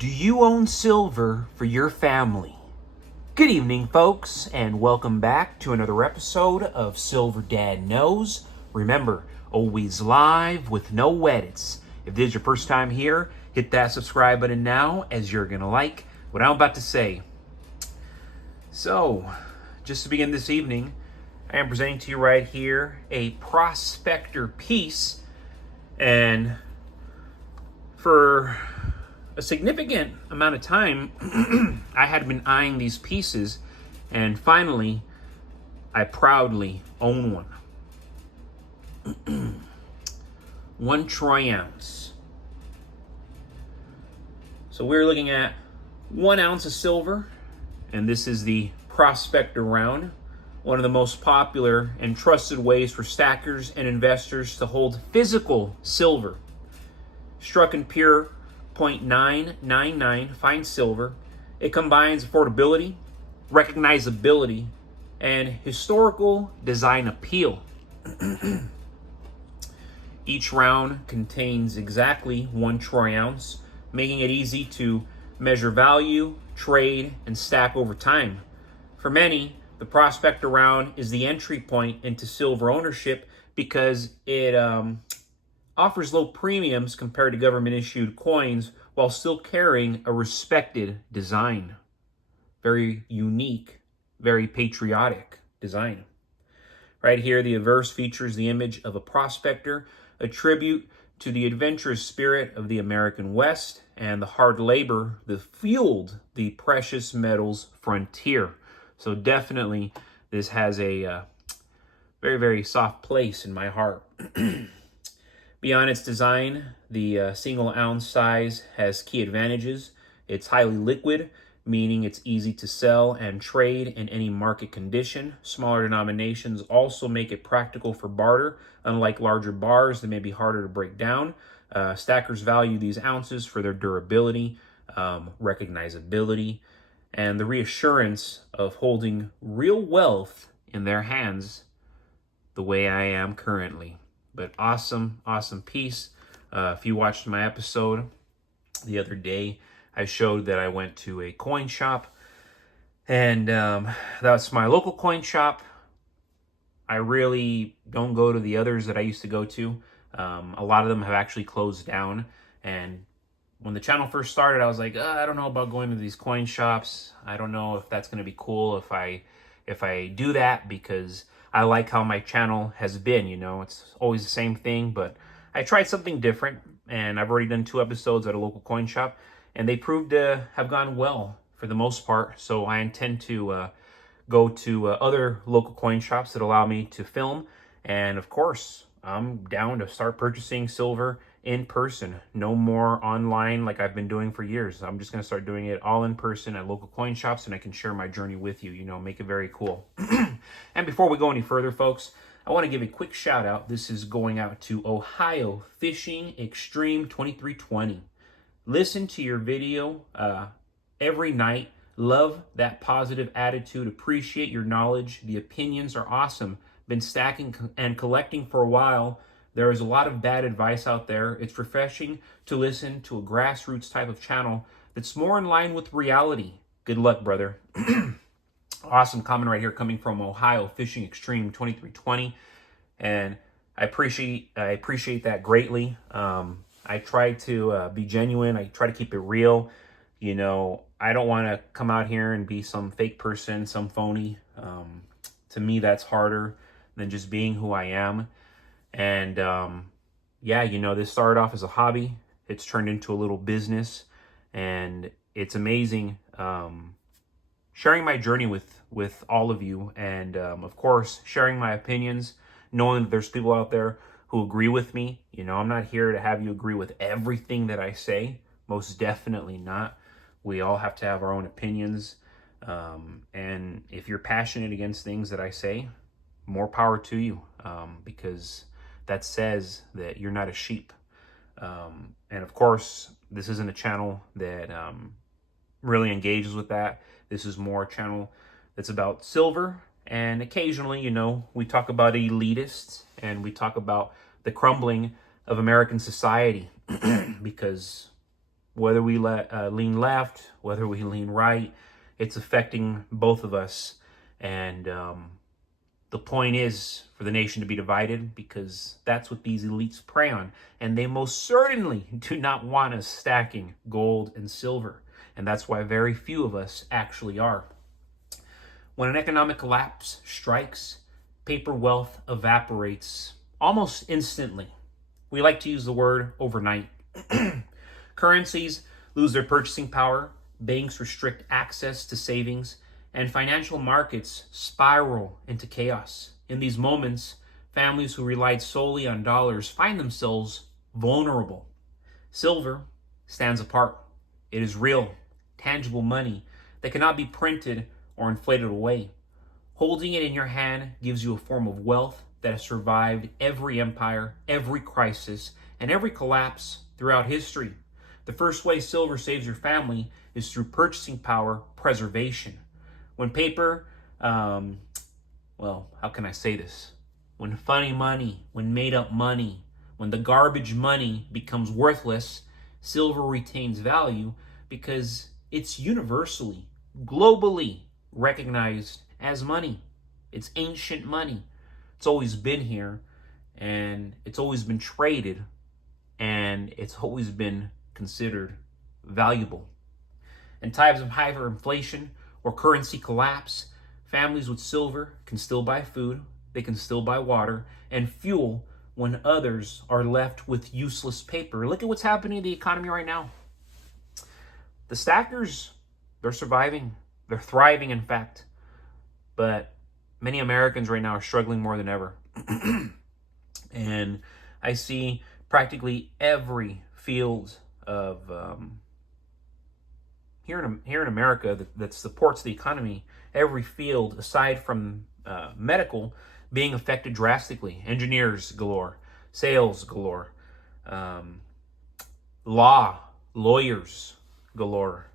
Do you own silver for your family? Good evening, folks, and welcome back to another episode of Silver Dad Knows. Remember, always live with no edits. If this is your first time here, hit that subscribe button now, as you're going to like what I'm about to say. So, just to begin this evening, I am presenting to you right here a prospector piece, and for a significant amount of time, I had been eyeing these pieces, and finally, I proudly own one. 1 troy ounce. So we're looking at 1 ounce of silver, and this is the prospector round, one of the most popular and trusted ways for stackers and investors to hold physical silver. Struck in pure 0.999 fine silver, it combines affordability, recognizability, and historical design appeal. Each round contains exactly 1 troy ounce, making it easy to measure value, trade, and stack over time. For many, the prospector round is the entry point into silver ownership because it offers low premiums compared to government-issued coins while still carrying a respected design. Very unique, very patriotic design. Right here, the obverse features the image of a prospector, a tribute to the adventurous spirit of the American West and the hard labor that fueled the precious metals frontier. So definitely, this has a very, very soft place in my heart. Beyond its design, the single ounce size has key advantages. It's highly liquid, meaning it's easy to sell and trade in any market condition. Smaller denominations also make it practical for barter. Unlike larger bars, they may be harder to break down. Stackers value these ounces for their durability, recognizability, and the reassurance of holding real wealth in their hands the way I am currently. But awesome piece. If you watched my episode the other day, I showed that I went to a coin shop, and that's my local coin shop. I really don't go to the others that I used to go to. A lot of them have actually closed down, and when the channel first started, I was like, I don't know about going to these coin shops. I don't know if that's going to be cool if I do that, because I like how my channel has been, it's always the same thing, but I tried something different, and I've already done 2 episodes at a local coin shop, and they proved to have gone well for the most part. So I intend to go to other local coin shops that allow me to film, and of course, I'm down to start purchasing silver in person. No more online like I've been doing for years. I'm just going to start doing it all in person at local coin shops, and I can share my journey with you, make it very cool. And before we go any further, folks, I want to give a quick shout out. This is going out to Ohio Fishing Extreme 2320. Listen to your video every night. Love that positive attitude. Appreciate your knowledge. The opinions are awesome. Been stacking and collecting for a while. There is a lot of bad advice out there. It's refreshing to listen to a grassroots type of channel that's more in line with reality. Good luck, brother. Awesome comment right here coming from Ohio Fishing Extreme 2320. And I appreciate that greatly. I try to be genuine. I try to keep it real. I don't want to come out here and be some fake person, some phony. To me, that's harder than just being who I am. And this started off as a hobby. It's turned into a little business, and it's amazing sharing my journey with all of you, and of course sharing my opinions, knowing that there's people out there who agree with me. I'm not here to have you agree with everything that I say. Most definitely not. We all have to have our own opinions, and if you're passionate against things that I say, more power to you, because that says that you're not a sheep. And of course, this isn't a channel that really engages with that. This is more a channel that's about silver, and occasionally, we talk about elitists, and we talk about the crumbling of American society, because Whether we lean left, whether we lean right, it's affecting both of us. And the point is for the nation to be divided, because that's what these elites prey on. And they most certainly do not want us stacking gold and silver. And that's why very few of us actually are. When an economic collapse strikes, paper wealth evaporates almost instantly. We like to use the word overnight. Currencies lose their purchasing power, banks restrict access to savings, and financial markets spiral into chaos. In these moments, families who relied solely on dollars find themselves vulnerable. Silver stands apart. It is real, tangible money that cannot be printed or inflated away. Holding it in your hand gives you a form of wealth that has survived every empire, every crisis, and every collapse throughout history. The first way silver saves your family is through purchasing power preservation. When paper, how can I say this? When funny money, when made up money, when the garbage money becomes worthless, silver retains value because it's universally, globally recognized as money. It's ancient money. It's always been here, and it's always been traded, and it's always been considered valuable. In times of hyperinflation or currency collapse, families with silver can still buy food, they can still buy water and fuel when others are left with useless paper. Look at what's happening in the economy right now. The stackers, they're surviving. They're thriving, in fact. But many Americans right now are struggling more than ever. And I see practically every field of here in America that supports the economy, every field aside from medical being affected drastically. Engineers galore, sales galore, lawyers galore.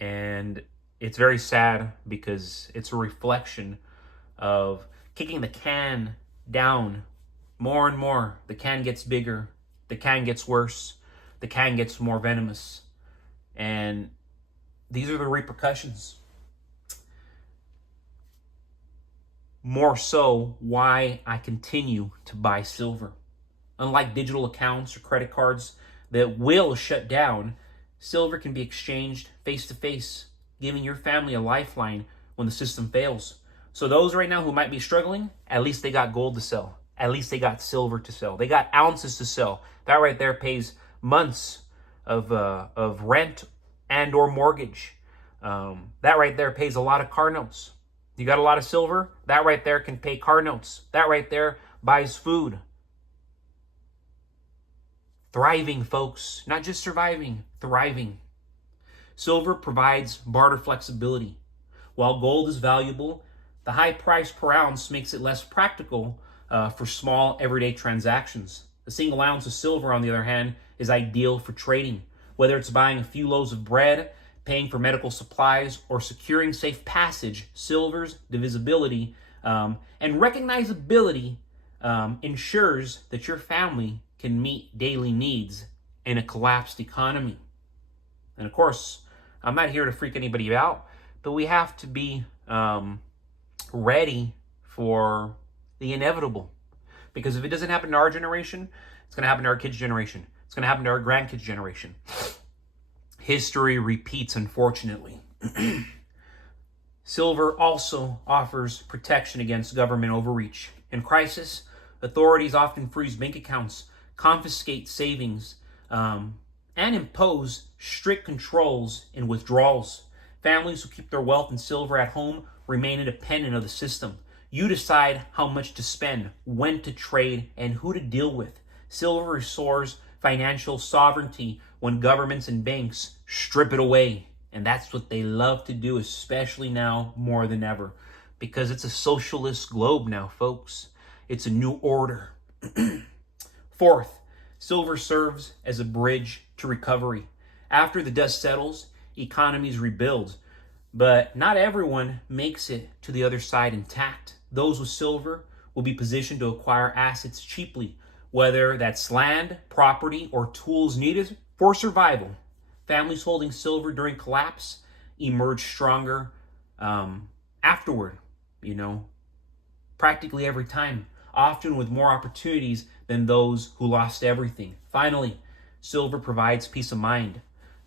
And it's very sad because it's a reflection of kicking the can down more and more. The can gets bigger, the can gets worse, the can gets more venomous. And these are the repercussions. More so, why I continue to buy silver. Unlike digital accounts or credit cards that will shut down, silver can be exchanged face to face, giving your family a lifeline when the system fails. So those right now who might be struggling, at least they got gold to sell. At least they got silver to sell. They got ounces to sell. That right there pays months of rent and or mortgage. That right there pays a lot of car notes. You got a lot of silver, that right there can pay car notes. That right there buys food. Thriving, folks. Not just surviving, thriving. Silver provides barter flexibility. While gold is valuable, the high price per ounce makes it less practical for small everyday transactions. A single ounce of silver, on the other hand, is ideal for trading. Whether it's buying a few loaves of bread, paying for medical supplies, or securing safe passage, silver's divisibility and recognizability ensures that your family can meet daily needs in a collapsed economy. And of course, I'm not here to freak anybody out, but we have to be ready for the inevitable. Because if it doesn't happen to our generation, it's going to happen to our kids' generation. It's going to happen to our grandkids' generation. History repeats, unfortunately. Silver also offers protection against government overreach. In crisis, authorities often freeze bank accounts, confiscate savings, and impose strict controls in withdrawals. Families who keep their wealth in silver at home remain independent of the system. You decide how much to spend, when to trade, and who to deal with. Silver restores financial sovereignty when governments and banks strip it away. And that's what they love to do, especially now more than ever. Because it's a socialist globe now, folks. It's a new order. Fourth, silver serves as a bridge to recovery. After the dust settles, economies rebuild. But not everyone makes it to the other side intact. Those with silver will be positioned to acquire assets cheaply, whether that's land, property, or tools needed For survival, families holding silver during collapse emerge stronger afterward, practically every time, often with more opportunities than those who lost everything. Finally, silver provides peace of mind.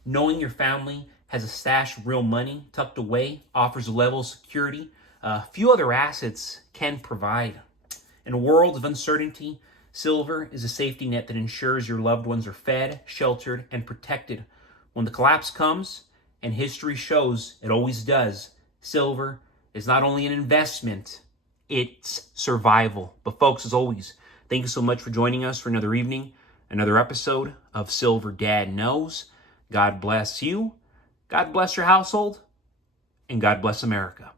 Knowing your family has a stash of real money tucked away offers a level of security few other assets can provide. In a world of uncertainty, silver is a safety net that ensures your loved ones are fed, sheltered, and protected. When the collapse comes, and history shows it always does, silver is not only an investment, it's survival. But folks, as always, thank you so much for joining us for another evening, another episode of Silver Dad Knows. God bless you, God bless your household, and God bless America.